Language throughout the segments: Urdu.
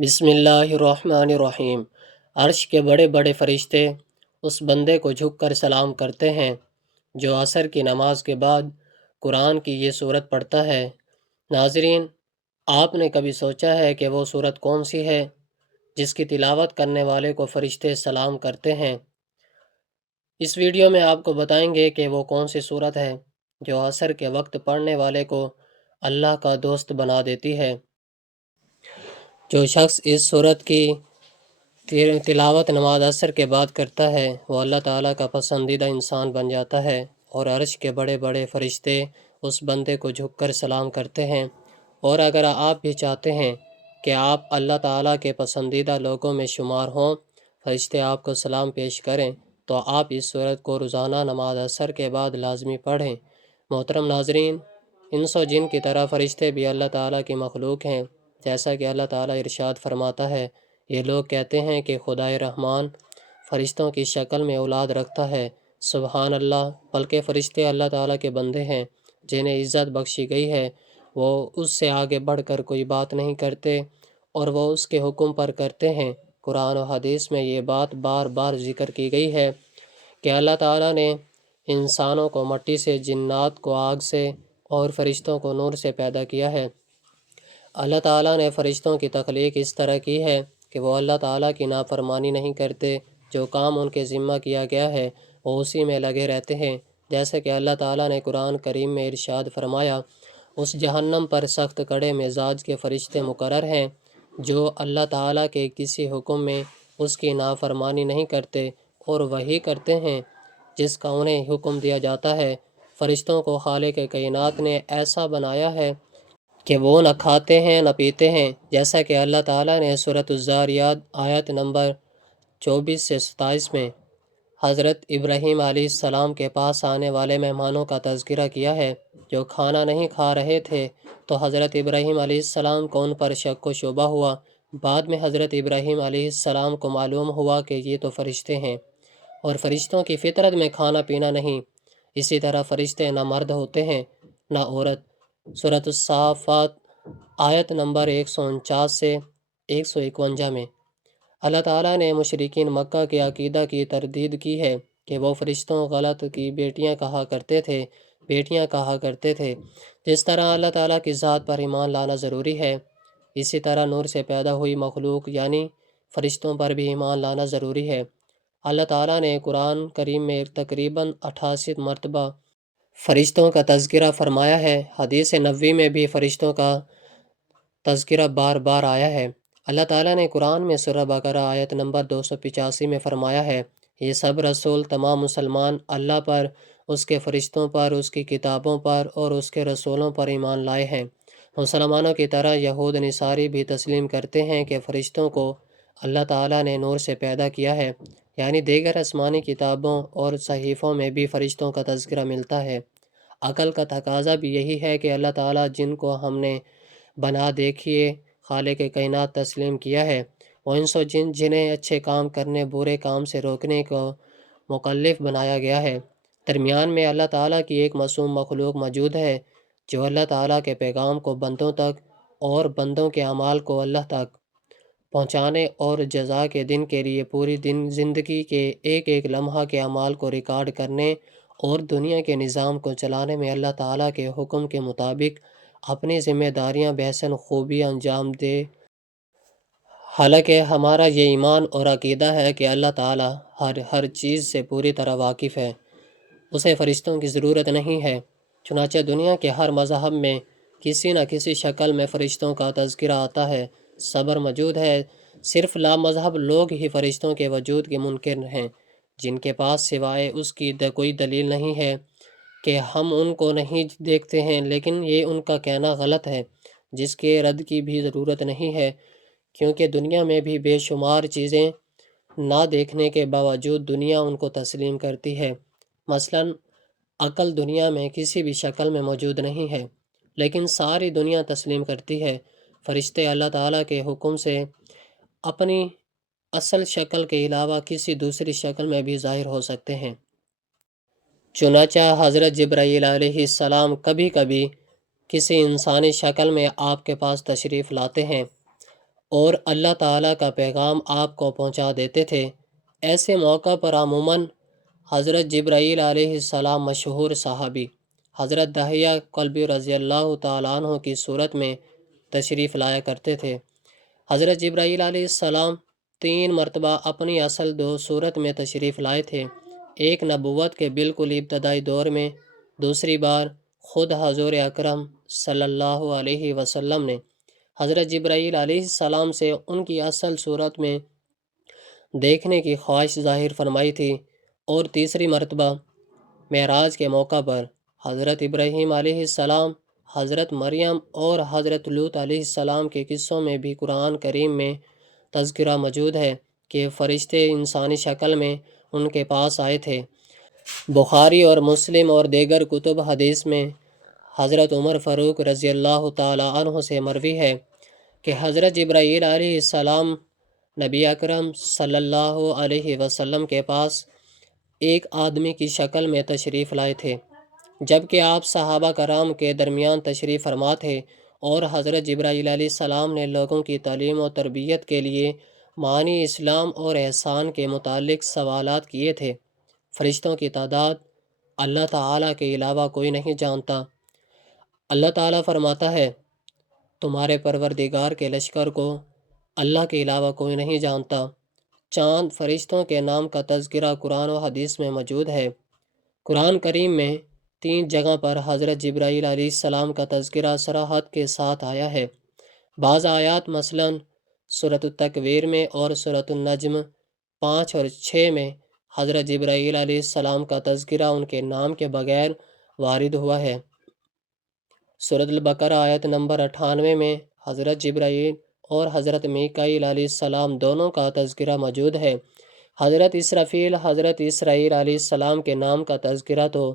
بسم اللہ الرحمن الرحیم۔ عرش کے بڑے بڑے فرشتے اس بندے کو جھک کر سلام کرتے ہیں جو عصر کی نماز کے بعد قرآن کی یہ سورت پڑھتا ہے۔ ناظرین، آپ نے کبھی سوچا ہے کہ وہ سورت کون سی ہے جس کی تلاوت کرنے والے کو فرشتے سلام کرتے ہیں؟ اس ویڈیو میں آپ کو بتائیں گے کہ وہ کون سی سورت ہے جو عصر کے وقت پڑھنے والے کو اللہ کا دوست بنا دیتی ہے۔ جو شخص اس سورت کی تلاوت نماز عصر کے بعد کرتا ہے وہ اللہ تعالیٰ کا پسندیدہ انسان بن جاتا ہے، اور عرش کے بڑے بڑے فرشتے اس بندے کو جھک کر سلام کرتے ہیں۔ اور اگر آپ بھی چاہتے ہیں کہ آپ اللہ تعالیٰ کے پسندیدہ لوگوں میں شمار ہوں، فرشتے آپ کو سلام پیش کریں، تو آپ اس سورت کو روزانہ نماز عصر کے بعد لازمی پڑھیں۔ محترم ناظرین، انس و جن کی طرح فرشتے بھی اللہ تعالیٰ کی مخلوق ہیں، جیسا کہ اللہ تعالیٰ ارشاد فرماتا ہے، یہ لوگ کہتے ہیں کہ خدائے رحمان فرشتوں کی شکل میں اولاد رکھتا ہے۔ سبحان اللہ، بلکہ فرشتے اللہ تعالیٰ کے بندے ہیں جنہیں عزت بخشی گئی ہے۔ وہ اس سے آگے بڑھ کر کوئی بات نہیں کرتے اور وہ اس کے حکم پر کرتے ہیں۔ قرآن و حدیث میں یہ بات بار بار ذکر کی گئی ہے کہ اللہ تعالیٰ نے انسانوں کو مٹی سے، جنات کو آگ سے اور فرشتوں کو نور سے پیدا کیا ہے۔ اللہ تعالیٰ نے فرشتوں کی تخلیق اس طرح کی ہے کہ وہ اللہ تعالیٰ کی نافرمانی نہیں کرتے، جو کام ان کے ذمہ کیا گیا ہے وہ اسی میں لگے رہتے ہیں۔ جیسے کہ اللہ تعالیٰ نے قرآن کریم میں ارشاد فرمایا، اس جہنم پر سخت کڑے مزاج کے فرشتے مقرر ہیں جو اللہ تعالیٰ کے کسی حکم میں اس کی نافرمانی نہیں کرتے اور وہی کرتے ہیں جس کا انہیں حکم دیا جاتا ہے۔ فرشتوں کو خالق کائنات نے ایسا بنایا ہے کہ وہ نہ کھاتے ہیں نہ پیتے ہیں، جیسا کہ اللہ تعالیٰ نے سورۃ الذاریات آیت نمبر 24 سے 27 میں حضرت ابراہیم علیہ السلام کے پاس آنے والے مہمانوں کا تذکرہ کیا ہے جو کھانا نہیں کھا رہے تھے، تو حضرت ابراہیم علیہ السلام کو ان پر شک و شبہ ہوا۔ بعد میں حضرت ابراہیم علیہ السلام کو معلوم ہوا کہ یہ تو فرشتے ہیں، اور فرشتوں کی فطرت میں کھانا پینا نہیں۔ اسی طرح فرشتے نہ مرد ہوتے ہیں نہ عورت۔ سورۃ الصافات آیت نمبر 149 سے 151 میں اللہ تعالیٰ نے مشرکین مکہ کے عقیدہ کی تردید کی ہے کہ وہ فرشتوں غلط کی بیٹیاں کہا کرتے تھے۔ جس طرح اللہ تعالیٰ کی ذات پر ایمان لانا ضروری ہے، اسی طرح نور سے پیدا ہوئی مخلوق یعنی فرشتوں پر بھی ایمان لانا ضروری ہے۔ اللہ تعالیٰ نے قرآن کریم میں تقریباً 88 مرتبہ فرشتوں کا تذکرہ فرمایا ہے۔ حدیث نبوی میں بھی فرشتوں کا تذکرہ بار بار آیا ہے۔ اللہ تعالیٰ نے قرآن میں سورہ بقرہ آیت نمبر 285 میں فرمایا ہے، یہ سب رسول تمام مسلمان اللہ پر، اس کے فرشتوں پر، اس کی کتابوں پر اور اس کے رسولوں پر ایمان لائے ہیں۔ مسلمانوں کی طرح یہود نصاری بھی تسلیم کرتے ہیں کہ فرشتوں کو اللہ تعالیٰ نے نور سے پیدا کیا ہے، یعنی دیگر آسمانی کتابوں اور صحیفوں میں بھی فرشتوں کا تذکرہ ملتا ہے۔ عقل کا تقاضا بھی یہی ہے کہ اللہ تعالیٰ جن کو ہم نے بنا دیکھیے خالق کائنات تسلیم کیا ہے، وہ انس و جن جنہیں اچھے کام کرنے، برے کام سے روکنے کو مکلف بنایا گیا ہے۔ درمیان میں اللہ تعالیٰ کی ایک معصوم مخلوق موجود ہے جو اللہ تعالیٰ کے پیغام کو بندوں تک اور بندوں کے اعمال کو اللہ تک پہنچانے اور جزا کے دن کے لیے پوری زندگی کے ایک ایک لمحہ کے اعمال کو ریکارڈ کرنے اور دنیا کے نظام کو چلانے میں اللہ تعالیٰ کے حکم کے مطابق اپنی ذمہ داریاں بحسن خوبی انجام دے۔ حالانکہ ہمارا یہ ایمان اور عقیدہ ہے کہ اللہ تعالیٰ ہر چیز سے پوری طرح واقف ہے، اسے فرشتوں کی ضرورت نہیں ہے۔ چنانچہ دنیا کے ہر مذہب میں کسی نہ کسی شکل میں فرشتوں کا تذکرہ آتا ہے۔ صبر موجود ہے، صرف لامذہب لوگ ہی فرشتوں کے وجود کے منکر ہیں، جن کے پاس سوائے اس کی کوئی دلیل نہیں ہے کہ ہم ان کو نہیں دیکھتے ہیں، لیکن یہ ان کا کہنا غلط ہے، جس کے رد کی بھی ضرورت نہیں ہے، کیونکہ دنیا میں بھی بے شمار چیزیں نہ دیکھنے کے باوجود دنیا ان کو تسلیم کرتی ہے۔ مثلاً عقل دنیا میں کسی بھی شکل میں موجود نہیں ہے، لیکن ساری دنیا تسلیم کرتی ہے۔ فرشتے اللہ تعالیٰ کے حکم سے اپنی اصل شکل کے علاوہ کسی دوسری شکل میں بھی ظاہر ہو سکتے ہیں۔ چنانچہ حضرت جبرائیل علیہ السلام کبھی کبھی کسی انسانی شکل میں آپ کے پاس تشریف لاتے ہیں، اور اللہ تعالیٰ کا پیغام آپ کو پہنچا دیتے تھے۔ ایسے موقع پر عموماً حضرت جبرائیل علیہ السلام مشہور صحابی حضرت دحیہ کلبی رضی اللہ تعالیٰ عنہ کی صورت میں تشریف لایا کرتے تھے۔ حضرت جبرائیل علیہ السلام 3 مرتبہ اپنی اصل 2 صورت میں تشریف لائے تھے، ایک نبوت کے بالکل ابتدائی دور میں، دوسری بار خود حضور اکرم صلی اللہ علیہ وسلم نے حضرت جبرائیل علیہ السلام سے ان کی اصل صورت میں دیکھنے کی خواہش ظاہر فرمائی تھی، اور تیسری مرتبہ معراج کے موقع پر حضرت ابراہیم علیہ السلام، حضرت مریم اور حضرت لوط علیہ السلام کے قصوں میں بھی قرآن کریم میں تذکرہ موجود ہے کہ فرشتے انسانی شکل میں ان کے پاس آئے تھے۔ بخاری اور مسلم اور دیگر کتب حدیث میں حضرت عمر فاروق رضی اللہ تعالی عنہ سے مروی ہے کہ حضرت جبرائیل علیہ السلام نبی اکرم صلی اللہ علیہ وسلم کے پاس ایک آدمی کی شکل میں تشریف لائے تھے، جبکہ آپ صحابہ کرام کے درمیان تشریف فرما تھے، اور حضرت جبرائیل علیہ السلام نے لوگوں کی تعلیم و تربیت کے لیے معنی اسلام اور احسان کے متعلق سوالات کیے تھے۔ فرشتوں کی تعداد اللہ تعالیٰ کے علاوہ کوئی نہیں جانتا۔ اللہ تعالیٰ فرماتا ہے، تمہارے پروردگار کے لشکر کو اللہ کے علاوہ کوئی نہیں جانتا۔ چاند فرشتوں کے نام کا تذکرہ قرآن و حدیث میں موجود ہے۔ قرآن کریم میں 3 جگہ پر حضرت جبرائیل علیہ السلام کا تذکرہ صراحت کے ساتھ آیا ہے۔ بعض آیات مثلاً سورۃ التکویر میں اور سورۃ النجم 5 اور 6 میں حضرت جبرائیل علیہ السلام کا تذکرہ ان کے نام کے بغیر وارد ہوا ہے۔ سورۃ البقرہ آیت نمبر 98 میں حضرت جبرائیل اور حضرت میکائیل علیہ السلام دونوں کا تذکرہ موجود ہے۔ حضرت اسرافیل، حضرت اسرائیل علیہ السلام کے نام کا تذکرہ تو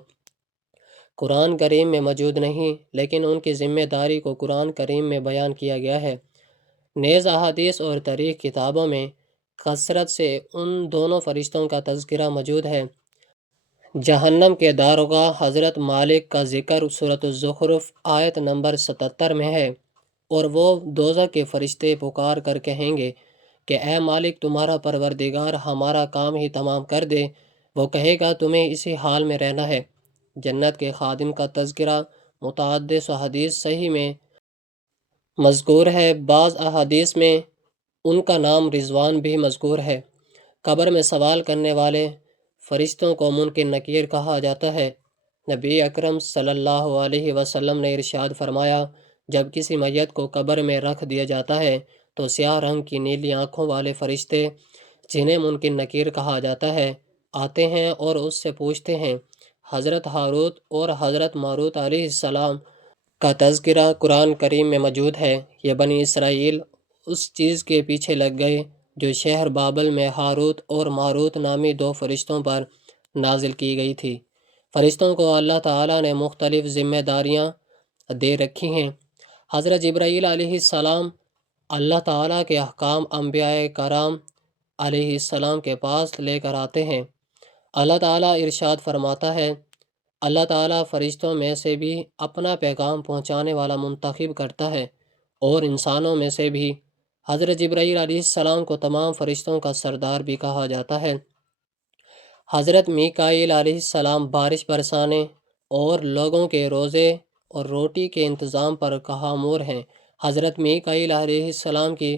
قرآن کریم میں موجود نہیں، لیکن ان کی ذمہ داری کو قرآن کریم میں بیان کیا گیا ہے۔ نیز احادیث اور تاریخ کتابوں میں کثرت سے ان دونوں فرشتوں کا تذکرہ موجود ہے۔ جہنم کے داروغہ حضرت مالک کا ذکر سورۃ الزخرف آیت نمبر 77 میں ہے، اور وہ دوزخ کے فرشتے پکار کر کہیں گے کہ اے مالک، تمہارا پروردگار ہمارا کام ہی تمام کر دے۔ وہ کہے گا تمہیں اسی حال میں رہنا ہے۔ جنت کے خادم کا تذکرہ متعدد احادیث صحیح میں مذکور ہے۔ بعض احادیث میں ان کا نام رضوان بھی مذکور ہے۔ قبر میں سوال کرنے والے فرشتوں کو منکر نکیر کہا جاتا ہے۔ نبی اکرم صلی اللہ علیہ وسلم نے ارشاد فرمایا، جب کسی میت کو قبر میں رکھ دیا جاتا ہے تو سیاہ رنگ کی نیلی آنکھوں والے فرشتے، جنہیں منکر نکیر کہا جاتا ہے، آتے ہیں اور اس سے پوچھتے ہیں۔ حضرت ہاروت اور حضرت ماروت علیہ السلام کا تذکرہ قرآن کریم میں موجود ہے۔ یہ بنی اسرائیل اس چیز کے پیچھے لگ گئے جو شہر بابل میں ہاروت اور ماروت نامی 2 فرشتوں پر نازل کی گئی تھی۔ فرشتوں کو اللہ تعالیٰ نے مختلف ذمہ داریاں دے رکھی ہیں۔ حضرت جبرائیل علیہ السلام اللہ تعالیٰ کے احکام انبیاء کرام علیہ السلام کے پاس لے کر آتے ہیں۔ اللہ تعالیٰ ارشاد فرماتا ہے، اللہ تعالیٰ فرشتوں میں سے بھی اپنا پیغام پہنچانے والا منتخب کرتا ہے، اور انسانوں میں سے بھی حضرت جبرائیل علیہ السلام کو تمام فرشتوں کا سردار بھی کہا جاتا ہے۔ حضرت میکائیل علیہ السلام بارش برسانے اور لوگوں کے روزے اور روٹی کے انتظام پر کہامور ہیں۔ حضرت میکائیل علیہ السلام کی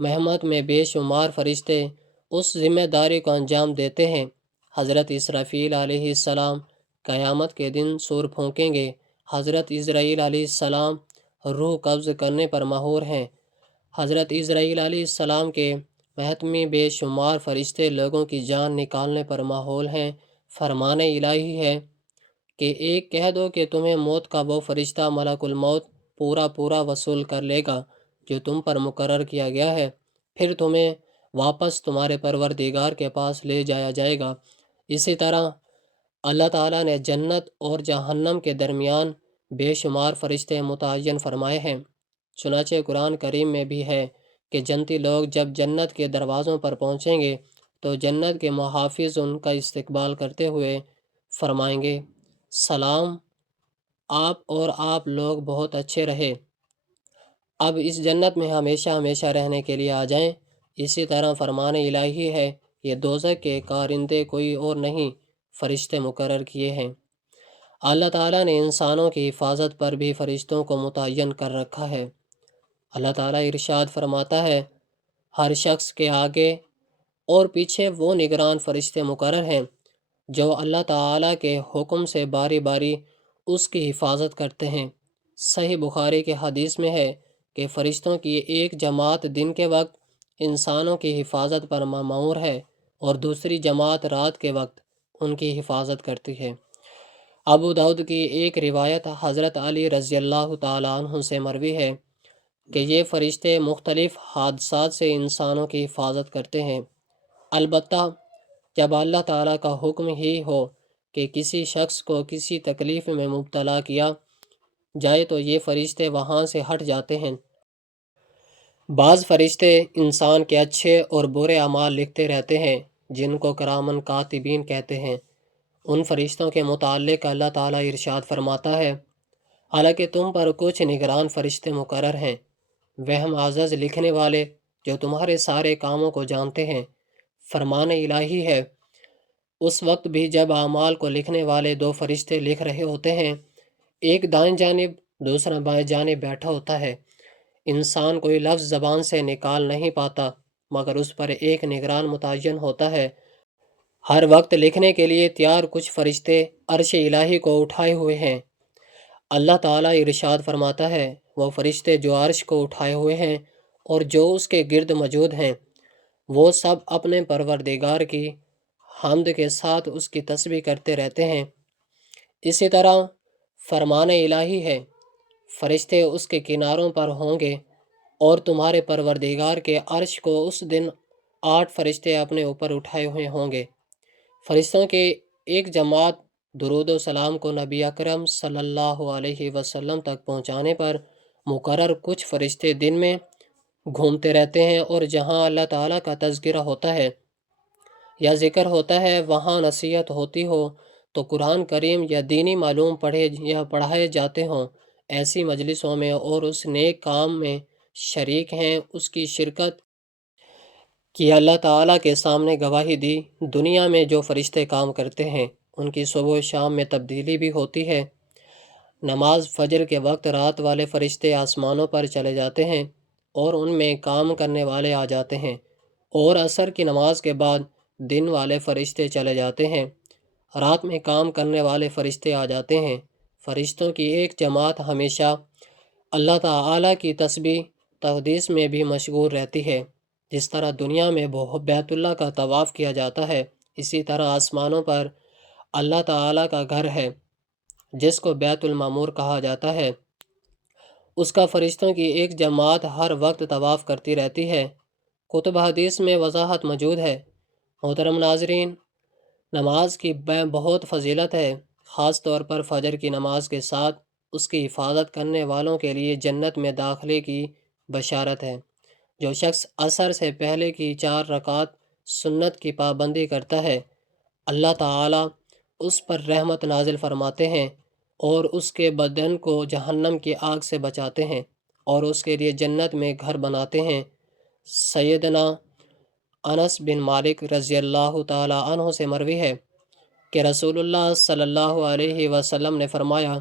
مہمت میں بے شمار فرشتے اس ذمہ داری کو انجام دیتے ہیں۔ حضرت اسرافیل علیہ السلام قیامت کے دن سور پھونکیں گے۔ حضرت اسرائیل علیہ السلام روح قبض کرنے پر ماہور ہیں۔ حضرت اسرائیل علیہ السلام کے محتمی بے شمار فرشتے لوگوں کی جان نکالنے پر ماحول ہیں۔ فرمان الہی ہے کہ ایک کہہ دو کہ تمہیں موت کا وہ فرشتہ ملک الموت پورا وصول کر لے گا جو تم پر مقرر کیا گیا ہے، پھر تمہیں واپس تمہارے پروردگار کے پاس لے جایا جائے گا۔ اسی طرح اللہ تعالیٰ نے جنت اور جہنم کے درمیان بے شمار فرشتے متعین فرمائے ہیں۔ چنانچہ قرآن کریم میں بھی ہے کہ جنتی لوگ جب جنت کے دروازوں پر پہنچیں گے تو جنت کے محافظ ان کا استقبال کرتے ہوئے فرمائیں گے، سلام، آپ اور آپ لوگ بہت اچھے رہے، اب اس جنت میں ہمیشہ ہمیشہ رہنے کے لیے آ جائیں۔ اسی طرح فرمان الہی ہے، یہ دوزخ کے کارندے کوئی اور نہیں، فرشتے مقرر کیے ہیں۔ اللہ تعالیٰ نے انسانوں کی حفاظت پر بھی فرشتوں کو متعین کر رکھا ہے۔ اللہ تعالیٰ ارشاد فرماتا ہے، ہر شخص کے آگے اور پیچھے وہ نگران فرشتے مقرر ہیں جو اللہ تعالیٰ کے حکم سے باری باری اس کی حفاظت کرتے ہیں۔ صحیح بخاری کے حدیث میں ہے کہ فرشتوں کی ایک جماعت دن کے وقت انسانوں کی حفاظت پر مامور ہے اور دوسری جماعت رات کے وقت ان کی حفاظت کرتی ہے۔ ابو داؤد کی ایک روایت حضرت علی رضی اللہ تعالیٰ عنہ سے مروی ہے کہ یہ فرشتے مختلف حادثات سے انسانوں کی حفاظت کرتے ہیں، البتہ جب اللہ تعالیٰ کا حکم ہی ہو کہ کسی شخص کو کسی تکلیف میں مبتلا کیا جائے تو یہ فرشتے وہاں سے ہٹ جاتے ہیں۔ بعض فرشتے انسان کے اچھے اور برے اعمال لکھتے رہتے ہیں، جن کو کرامن کاتبین کہتے ہیں۔ ان فرشتوں کے متعلق اللہ تعالیٰ ارشاد فرماتا ہے، حالانکہ تم پر کچھ نگران فرشتے مقرر ہیں، وہ معزز لکھنے والے جو تمہارے سارے کاموں کو جانتے ہیں۔ فرمان الہی ہے، اس وقت بھی جب اعمال کو لکھنے والے دو فرشتے لکھ رہے ہوتے ہیں، ایک دائیں جانب دوسرا بائیں جانب بیٹھا ہوتا ہے، انسان کوئی لفظ زبان سے نکال نہیں پاتا مگر اس پر ایک نگران متعین ہوتا ہے۔ ہر وقت لکھنے کے لیے تیار کچھ فرشتے عرش الہی کو اٹھائے ہوئے ہیں۔ اللہ تعالیٰ ارشاد فرماتا ہے، وہ فرشتے جو عرش کو اٹھائے ہوئے ہیں اور جو اس کے گرد موجود ہیں، وہ سب اپنے پروردگار کی حمد کے ساتھ اس کی تسبیح کرتے رہتے ہیں۔ اسی طرح فرمان الہی ہے، فرشتے اس کے کناروں پر ہوں گے اور تمہارے پروردگار کے عرش کو اس دن 8 فرشتے اپنے اوپر اٹھائے ہوئے ہوں گے۔ فرشتوں کے ایک جماعت درود و سلام کو نبی اکرم صلی اللہ علیہ وسلم تک پہنچانے پر مقرر کچھ فرشتے دن میں گھومتے رہتے ہیں، اور جہاں اللہ تعالیٰ کا تذکرہ ہوتا ہے یا ذکر ہوتا ہے، وہاں نصیحت ہوتی ہو تو قرآن کریم یا دینی معلوم پڑھے یا پڑھائے جاتے ہوں، ایسی مجلسوں میں اور اس نیک کام میں شریک ہیں، اس کی شرکت کی اللہ تعالیٰ کے سامنے گواہی دی۔ دنیا میں جو فرشتے کام کرتے ہیں ان کی صبح و شام میں تبدیلی بھی ہوتی ہے۔ نماز فجر کے وقت رات والے فرشتے آسمانوں پر چلے جاتے ہیں اور ان میں کام کرنے والے آ جاتے ہیں، اور عصر کی نماز کے بعد دن والے فرشتے چلے جاتے ہیں، رات میں کام کرنے والے فرشتے آ جاتے ہیں۔ فرشتوں کی ایک جماعت ہمیشہ اللہ تعالیٰ کی تسبیح تقدیس میں بھی مشغول رہتی ہے۔ جس طرح دنیا میں بیت اللہ کا طواف کیا جاتا ہے، اسی طرح آسمانوں پر اللہ تعالیٰ کا گھر ہے جس کو بیت المعمور کہا جاتا ہے، اس کا فرشتوں کی ایک جماعت ہر وقت طواف کرتی رہتی ہے۔ کتب حدیث میں وضاحت موجود ہے۔ محترم ناظرین، نماز کی بہت فضیلت ہے، خاص طور پر فجر کی نماز کے ساتھ اس کی حفاظت کرنے والوں کے لیے جنت میں داخلے کی بشارت ہے۔ جو شخص عصر سے پہلے کی 4 رکعات سنت کی پابندی کرتا ہے، اللہ تعالیٰ اس پر رحمت نازل فرماتے ہیں اور اس کے بدن کو جہنم کی آگ سے بچاتے ہیں اور اس کے لیے جنت میں گھر بناتے ہیں۔ سیدنا انس بن مالک رضی اللہ تعالی عنہ سے مروی ہے کہ رسول اللہ صلی اللہ علیہ وسلم نے فرمایا،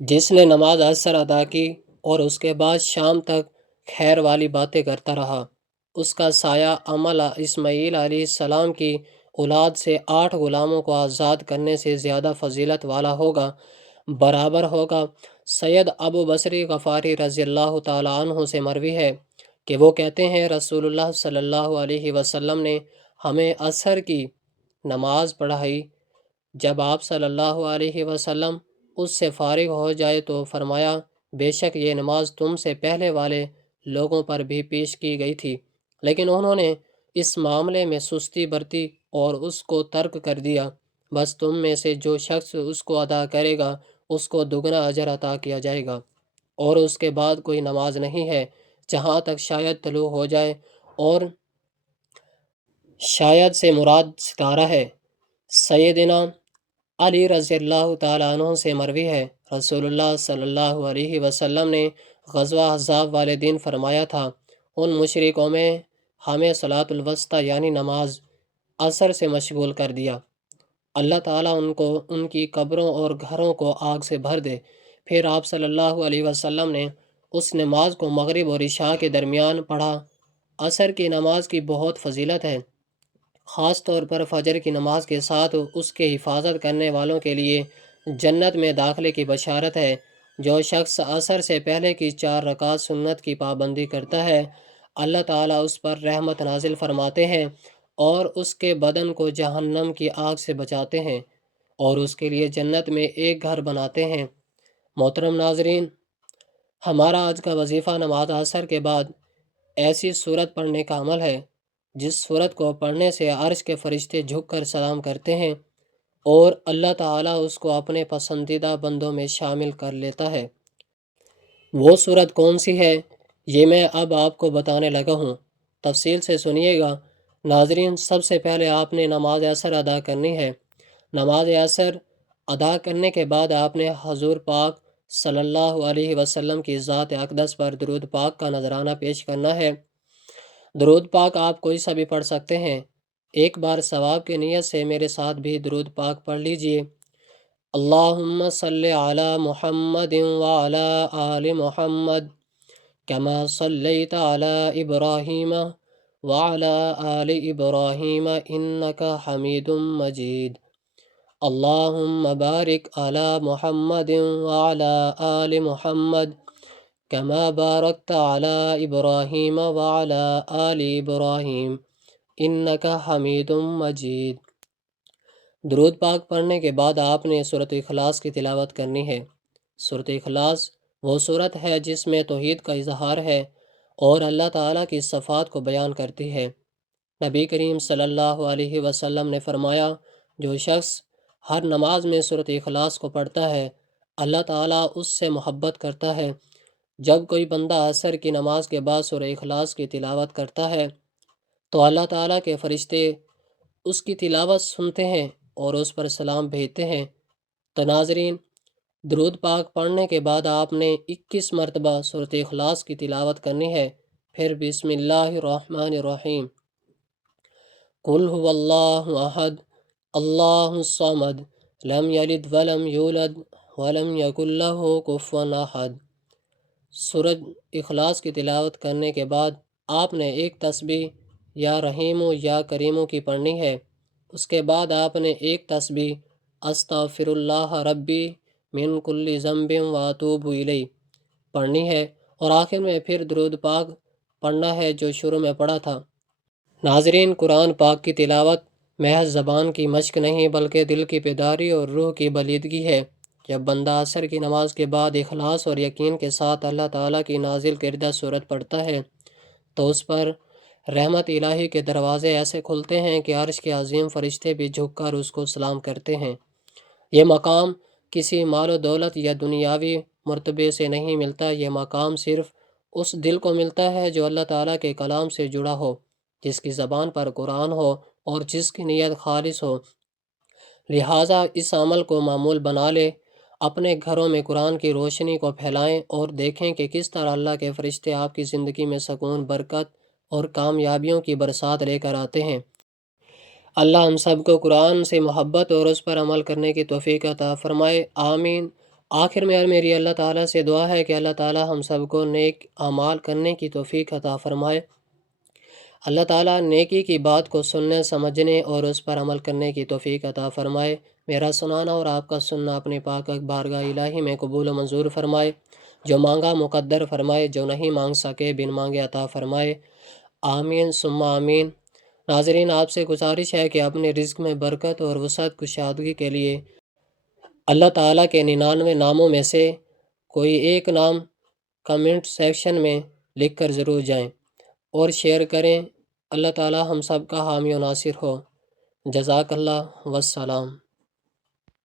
جس نے نماز عصر ادا کی اور اس کے بعد شام تک خیر والی باتیں کرتا رہا، اس کا سایہ عمل اسماعیل علیہ السلام کی اولاد سے 8 غلاموں کو آزاد کرنے سے زیادہ فضیلت والا ہوگا، برابر ہوگا۔ سید ابو بصری غفاری رضی اللہ تعالی عنہ سے مروی ہے کہ وہ کہتے ہیں، رسول اللہ صلی اللہ علیہ وسلم نے ہمیں عصر کی نماز پڑھائی۔ جب آپ صلی اللہ علیہ وسلم اس سے فارغ ہو جائے تو فرمایا، بے شک یہ نماز تم سے پہلے والے لوگوں پر بھی پیش کی گئی تھی، لیکن انہوں نے اس معاملے میں سستی برتی اور اس کو ترک کر دیا، بس تم میں سے جو شخص اس کو ادا کرے گا اس کو دگنا اجر عطا کیا جائے گا۔ اور اس کے بعد کوئی نماز نہیں ہے جہاں تک شاید طلوع ہو جائے، اور شاید سے مراد ستارہ ہے۔ سیدنا علی رضی اللہ تعالیٰ عنہ سے مروی ہے، رسول اللہ صلی اللہ علیہ وسلم نے غزوہ احزاب والے دن فرمایا تھا، ان مشرکوں میں ہمیں صلاۃ الوسطی یعنی نماز عصر سے مشغول کر دیا۔ اللہ تعالیٰ ان کو ان کی قبروں اور گھروں کو آگ سے بھر دے۔ پھر آپ صلی اللہ علیہ وسلم نے اس نماز کو مغرب اور عشاء کے درمیان پڑھا۔ عصر کی نماز کی بہت فضیلت ہے، خاص طور پر فجر کی نماز کے ساتھ اس کے حفاظت کرنے والوں کے لیے جنت میں داخلے کی بشارت ہے۔ جو شخص عصر سے پہلے کی 4 رکعت سنت کی پابندی کرتا ہے، اللہ تعالیٰ اس پر رحمت نازل فرماتے ہیں اور اس کے بدن کو جہنم کی آگ سے بچاتے ہیں اور اس کے لیے جنت میں ایک گھر بناتے ہیں۔ محترم ناظرین، ہمارا آج کا وظیفہ نماز عصر کے بعد ایسی سورت پڑھنے کا عمل ہے جس سورت کو پڑھنے سے عرش کے فرشتے جھک کر سلام کرتے ہیں اور اللہ تعالیٰ اس کو اپنے پسندیدہ بندوں میں شامل کر لیتا ہے۔ وہ سورت کون سی ہے، یہ میں اب آپ کو بتانے لگا ہوں، تفصیل سے سنیے گا۔ ناظرین، سب سے پہلے آپ نے نماز عصر ادا کرنی ہے۔ نماز عصر ادا کرنے کے بعد آپ نے حضور پاک صلی اللہ علیہ وسلم کی ذات اقدس پر درود پاک کا نذرانہ پیش کرنا ہے۔ درود پاک آپ کوئی سا بھی پڑھ سکتے ہیں۔ ایک بار ثواب کی نیت سے میرے ساتھ بھی درود پاک پڑھ لیجئے۔ اللہم صلی علی محمد وعلی آل محمد کما صلیت علی ابراہیم وعلی آل ابراہیم انکا حمید مجید۔ اللہم بارک علی محمد وعلی آل محمد کما بارکت علی ابراہیم وعلی آل ابراہیم انکا حمید مجید۔ درود پاک پڑھنے کے بعد آپ نے سورۃ اخلاص کی تلاوت کرنی ہے۔ سورۃ اخلاص وہ سورت ہے جس میں توحید کا اظہار ہے اور اللہ تعالیٰ کی صفات کو بیان کرتی ہے۔ نبی کریم صلی اللہ علیہ وسلم نے فرمایا، جو شخص ہر نماز میں سورۃ اخلاص کو پڑھتا ہے، اللہ تعالیٰ اس سے محبت کرتا ہے۔ جب کوئی بندہ عصر کی نماز کے بعد سورۃ اخلاص کی تلاوت کرتا ہے تو اللہ تعالیٰ کے فرشتے اس کی تلاوت سنتے ہیں اور اس پر سلام بھیجتے ہیں۔ تو ناظرین، درود پاک پڑھنے کے بعد آپ نے 21 مرتبہ سورۃ اخلاص کی تلاوت کرنی ہے۔ پھر بسم اللہ الرحمن الرحیم، قل هو اللہ احد اللہ الصمد لم یلد ولم یولد ولم یکن لہ کفوا احد۔ سورۃ اخلاص کی تلاوت کرنے کے بعد آپ نے ایک تسبیح یا رحیمو یا کریمو کی پڑھنی ہے۔ اس کے بعد آپ نے ایک تسبیح استغفر اللہ ربی من کل ذنب واتوب الیہ پڑھنی ہے اور آخر میں پھر درود پاک پڑھنا ہے جو شروع میں پڑھا تھا۔ ناظرین، قرآن پاک کی تلاوت محض زبان کی مشق نہیں بلکہ دل کی بیداری اور روح کی بلیدگی ہے۔ جب بندہ عصر کی نماز کے بعد اخلاص اور یقین کے ساتھ اللہ تعالیٰ کی نازل کردہ سورت پڑھتا ہے تو اس پر رحمت الہی کے دروازے ایسے کھلتے ہیں کہ عرش کے عظیم فرشتے بھی جھک کر اس کو سلام کرتے ہیں۔ یہ مقام کسی مال و دولت یا دنیاوی مرتبے سے نہیں ملتا، یہ مقام صرف اس دل کو ملتا ہے جو اللہ تعالیٰ کے کلام سے جڑا ہو، جس کی زبان پر قرآن ہو اور جس کی نیت خالص ہو۔ لہٰذا اس عمل کو معمول بنا لے، اپنے گھروں میں قرآن کی روشنی کو پھیلائیں اور دیکھیں کہ کس طرح اللہ کے فرشتے آپ کی زندگی میں سکون، برکت اور کامیابیوں کی برسات لے کر آتے ہیں۔ اللہ ہم سب کو قرآن سے محبت اور اس پر عمل کرنے کی توفیق عطا فرمائے، آمین۔ آخر میں میری اللہ تعالیٰ سے دعا ہے کہ اللہ تعالیٰ ہم سب کو نیک اعمال کرنے کی توفیق عطا فرمائے۔ اللہ تعالیٰ نیکی کی بات کو سننے، سمجھنے اور اس پر عمل کرنے کی توفیق عطا فرمائے۔ میرا سنانا اور آپ کا سننا اپنے پاک بارگاہ الہی میں قبول و منظور فرمائے۔ جو مانگا مقدر فرمائے، جو نہیں مانگ سکے بن مانگے عطا فرمائے، آمین ثم آمین۔ ناظرین، آپ سے گزارش ہے کہ اپنے رزق میں برکت اور وسعت کشادگی کے لیے اللہ تعالیٰ کے 99 ناموں میں سے کوئی ایک نام کمنٹ سیکشن میں لکھ کر ضرور جائیں اور شیئر کریں۔ اللہ تعالیٰ ہم سب کا حامی و ناصر ہو۔ جزاک اللہ والسلام۔